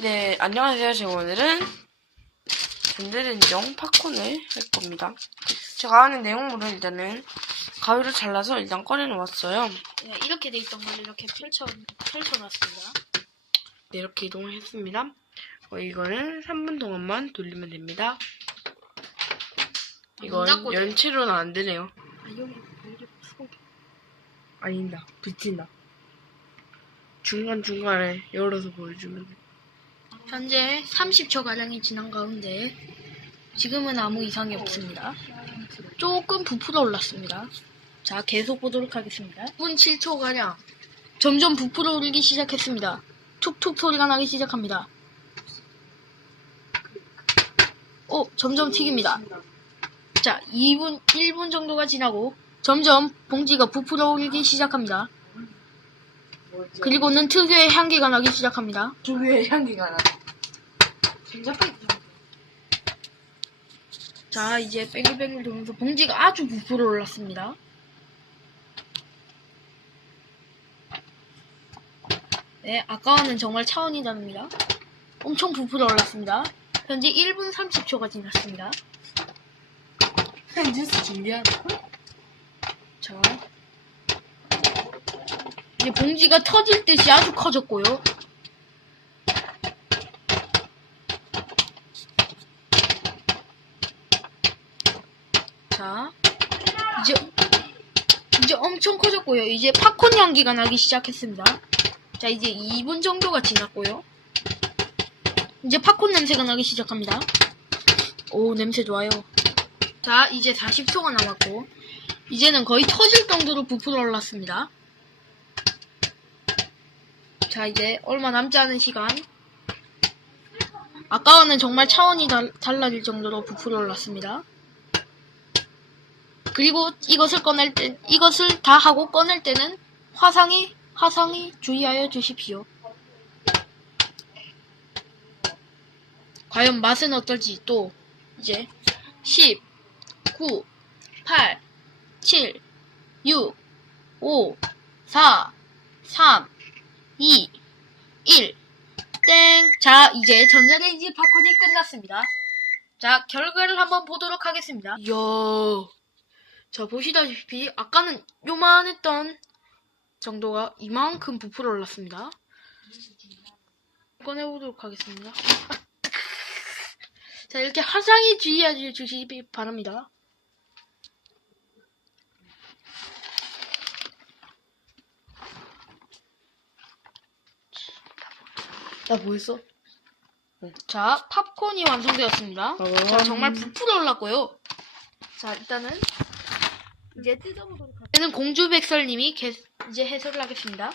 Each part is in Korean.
네, 안녕하세요. 제가 오늘은 전자레인지용 팝콘을 할 겁니다. 제가 하는 내용물은 일단은 가위로 잘라서 일단 꺼내놓았어요. 네, 이렇게 돼 있던 걸 이렇게 펼쳐 펼쳐놨습니다. 네, 이렇게 이동을 했습니다. 어, 이거는 3분 동안만 돌리면 됩니다. 이건 닫고 연체로는 안 되네요. 아, 여기 여기 수건. 아닌다. 붙인다. 중간중간에 열어서 보여주면 돼. 현재 30초 가량이 지난 가운데 지금은 아무 이상이 없습니다. 조금 부풀어 올랐습니다. 자, 계속 보도록 하겠습니다. 1분 7초 가량. 점점 부풀어 오르기 시작했습니다. 툭툭 소리가 나기 시작합니다. 오, 점점 튀깁니다. 자, 2분, 1분 정도가 지나고 점점 봉지가 부풀어 오르기 시작합니다. 그리고는 특유의 향기가 나기 시작합니다. 주위에 향기가 나. 자, 이제 뱅글뱅글 돌면서 봉지가 아주 부풀어 올랐습니다. 네, 아까와는 정말 차원이 다릅니다. 엄청 부풀어 올랐습니다. 현재 1분 30초가 지났습니다. 뉴스 준비하나? 자. 이제 봉지가 터질 듯이 아주 커졌고요. 자. 이제, 이제 엄청 커졌고요. 이제 팝콘 향기가 나기 시작했습니다. 자, 이제 2분 정도가 지났고요. 이제 팝콘 냄새가 나기 시작합니다. 오, 냄새 좋아요. 자, 이제 40초가 남았고, 이제는 거의 터질 정도로 부풀어 올랐습니다. 자, 이제 얼마 남지 않은 시간. 아까와는 정말 차원이 달, 달라질 정도로 부풀어 올랐습니다. 그리고 이것을 꺼낼 때, 이것을 다 하고 꺼낼 때는 화상이, 화상이 주의하여 주십시오. 과연 맛은 어떨지 또, 이제, 10, 9, 8, 7, 6, 5, 4, 3, 2, 1. 땡. 자, 이제 전자레인지 팝콘이 끝났습니다. 자, 결과를 한번 보도록 하겠습니다. 이야. 자, 보시다시피 아까는 요만했던 정도가 이만큼 부풀어 올랐습니다. 꺼내보도록 하겠습니다. 자, 이렇게 화상에 주의해 주시기 바랍니다. 나 뭐 했어? 자, 팝콘이 완성되었습니다. 어. 자, 정말 부풀어 올랐고요. 자, 일단은 이제 뜯어보도록 하겠습니다. 이제는 공주백설님이 개- 이제 해설을 하겠습니다.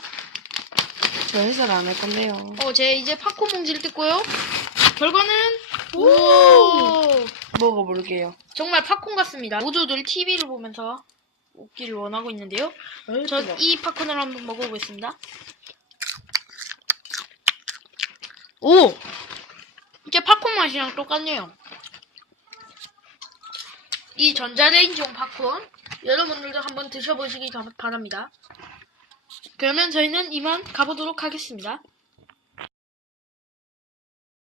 저 해설 안 할 건데요. 어, 제 이제 팝콘 봉지를 뜯고요. 결과는 오, 먹어볼게요. 정말 팝콘 같습니다. 모두들 TV를 보면서 먹기를 원하고 있는데요. 전 이 팝콘을 한번 먹어보겠습니다. 오! 이게 팝콘 맛이랑 똑같네요. 이 전자레인지용 팝콘 여러분들도 한번 드셔보시기 가- 바랍니다. 그러면 저희는 이만 가보도록 하겠습니다.